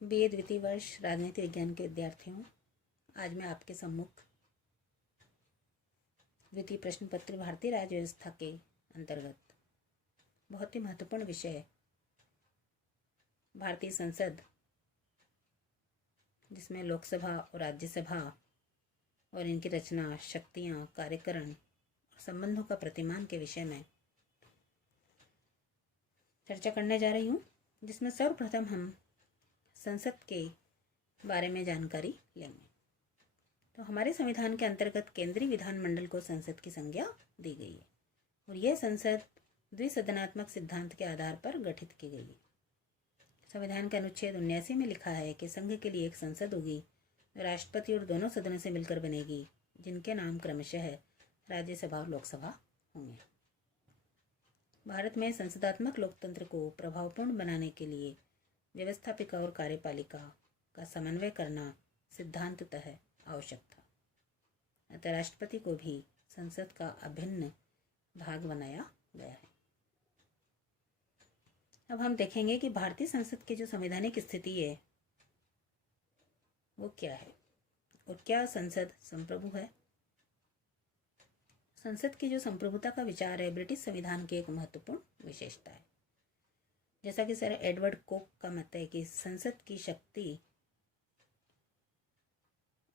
BA द्वितीय वर्ष राजनीति विज्ञान के विद्यार्थियों, आज मैं आपके सम्मुख द्वितीय प्रश्न पत्र भारतीय राज्य व्यवस्था के अंतर्गत बहुत ही महत्वपूर्ण विषय भारतीय संसद, जिसमें लोकसभा और राज्यसभा और इनकी रचना, शक्तियां, कार्यकरण और संबंधों का प्रतिमान के विषय में चर्चा करने जा रही हूँ, जिसमें सर्वप्रथम हम संसद के बारे में जानकारी लेंगे। तो हमारे संविधान के अंतर्गत केंद्रीय विधानमंडल को संसद की संज्ञा दी गई है और यह संसद द्विसदनात्मक सिद्धांत के आधार पर गठित की गई है। संविधान के अनुच्छेद 79 में लिखा है कि संघ के लिए एक संसद होगी, राष्ट्रपति और दोनों सदनों से मिलकर बनेगी, जिनके नाम क्रमशः राज्यसभा और लोकसभा होंगे। भारत में संसदात्मक लोकतंत्र को प्रभावपूर्ण बनाने के लिए व्यवस्थापिका और कार्यपालिका का समन्वय करना सिद्धांततः आवश्यक था। अतः राष्ट्रपति को भी संसद का अभिन्न भाग बनाया गया है। अब हम देखेंगे कि भारतीय संसद की जो संवैधानिक स्थिति है वो क्या है और क्या संसद संप्रभु है। संसद की जो संप्रभुता का विचार है ब्रिटिश संविधान की एक महत्वपूर्ण विशेषता है। जैसा कि सर एडवर्ड कोक का मत है कि संसद की शक्ति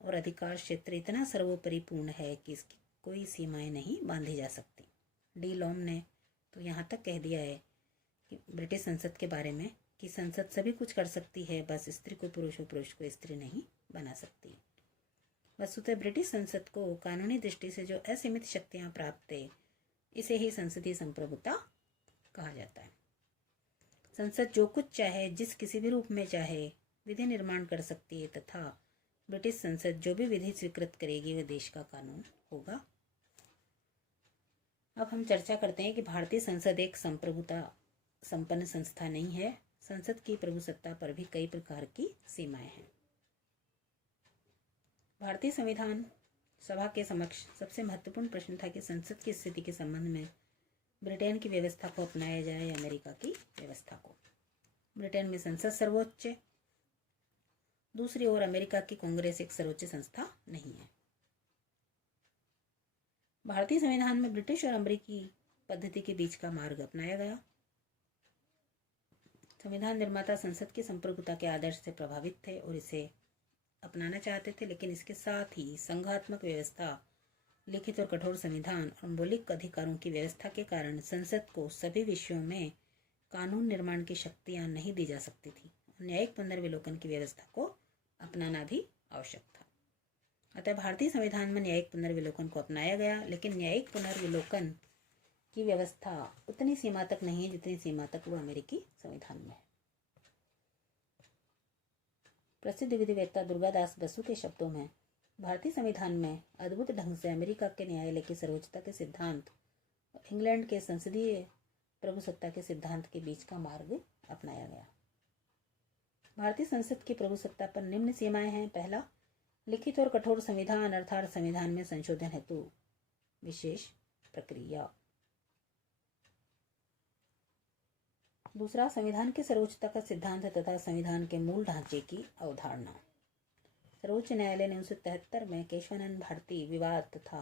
और अधिकार क्षेत्र इतना सर्वोपरिपूर्ण है कि इसकी कोई सीमाएं नहीं बांधी जा सकती। डी लॉम ने तो यहाँ तक कह दिया है कि ब्रिटिश संसद के बारे में कि संसद सभी कुछ कर सकती है, बस स्त्री को पुरुष और पुरुष को स्त्री नहीं बना सकती। वस्तुतः ब्रिटिश संसद को कानूनी दृष्टि से जो असीमित शक्तियां प्राप्त है, इसे ही संसदीय संप्रभुता कहा जाता है। संसद जो कुछ चाहे, जिस किसी भी रूप में चाहे, विधि निर्माण कर सकती है तथा ब्रिटिश संसद जो भी विधि स्वीकृत करेगी वह देश का कानून होगा। अब हम चर्चा करते हैं कि भारतीय संसद एक संप्रभुता संपन्न संस्था नहीं है। संसद की प्रभुसत्ता पर भी कई प्रकार की सीमाएं हैं। भारतीय संविधान सभा के समक्ष सबसे महत्वपूर्ण प्रश्न था कि संसद की स्थिति के संबंध में ब्रिटेन की व्यवस्था को अपनाया जाए या अमेरिका की व्यवस्था को। ब्रिटेन में संसद सर्वोच्च, दूसरी ओर अमेरिका की कांग्रेस एक सर्वोच्च संस्था नहीं है। भारतीय संविधान में ब्रिटिश और अमेरिकी पद्धति के बीच का मार्ग अपनाया गया। संविधान निर्माता संसद की संप्रभुता के आदर्श से प्रभावित थे और इसे अपनाना चाहते थे, लेकिन इसके साथ ही संघात्मक व्यवस्था, लिखित और कठोर संविधान और मौलिक अधिकारों की व्यवस्था के कारण संसद को सभी विषयों में कानून निर्माण की शक्तियां नहीं दी जा सकती थी। न्यायिक पुनर्विलोकन की व्यवस्था को अपनाना भी आवश्यक था। अतः भारतीय संविधान में न्यायिक पुनर्विलोकन को अपनाया गया, लेकिन न्यायिक पुनर्विलोकन की व्यवस्था उतनी सीमा तक नहीं है जितनी सीमा तक वो अमेरिकी संविधान में है। प्रसिद्ध विधिवेत्ता दुर्गादास बसु के शब्दों में, भारतीय संविधान में अद्भुत ढंग से अमेरिका के न्यायालय की सर्वोच्चता के सिद्धांत और इंग्लैंड के संसदीय प्रभुसत्ता के सिद्धांत के बीच का मार्ग अपनाया गया। भारतीय संसद की प्रभुसत्ता पर निम्न सीमाएं हैं। पहला, लिखित और कठोर संविधान अर्थात संविधान में संशोधन हेतु विशेष प्रक्रिया। दूसरा, संविधान की सर्वोच्चता का सिद्धांत तथा संविधान के मूल ढांचे की अवधारणा। सर्वोच्च न्यायालय ने 1973 में केशवानंद भारती विवाद तथा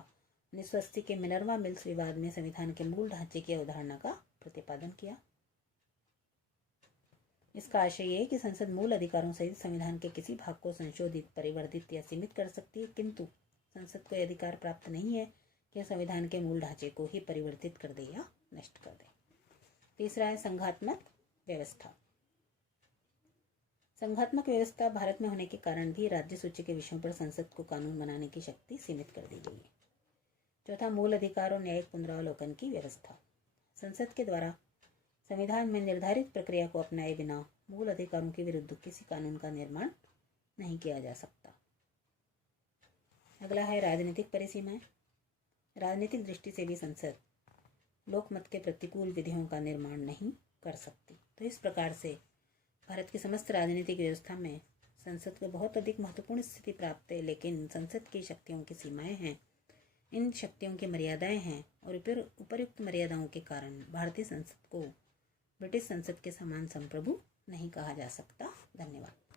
1980 के मिनर्वा मिल्स विवाद में संविधान के मूल ढांचे की अवधारणा का प्रतिपादन किया। इसका आशय यह है कि संसद मूल अधिकारों सहित संविधान के किसी भाग को संशोधित, परिवर्तित या सीमित कर सकती है, किंतु संसद को यह अधिकार प्राप्त नहीं है कि संविधान के मूल ढांचे को ही परिवर्तित कर दे या नष्ट कर दे। तीसरा है संघात्मक व्यवस्था। संघात्मक व्यवस्था भारत में होने के कारण भी राज्य सूची के विषयों पर संसद को कानून बनाने की शक्ति सीमित कर दी गई है। चौथा, मूल अधिकार और न्यायिक पुनरावलोकन की व्यवस्था। संसद के द्वारा संविधान में निर्धारित प्रक्रिया को अपनाए बिना मूल अधिकारों के विरुद्ध किसी कानून का निर्माण नहीं किया जा सकता। अगला है राजनीतिक परिसीमाएं। राजनीतिक दृष्टि से भी संसद लोकमत के प्रतिकूल विधियों का निर्माण नहीं कर सकती। तो इस प्रकार से भारत की समस्त राजनीतिक व्यवस्था में संसद को बहुत अधिक महत्वपूर्ण स्थिति प्राप्त है, लेकिन संसद की शक्तियों की सीमाएं हैं, इन शक्तियों की मर्यादाएं हैं और उपर्युक्त मर्यादाओं के कारण भारतीय संसद को ब्रिटिश संसद के समान संप्रभु नहीं कहा जा सकता। धन्यवाद।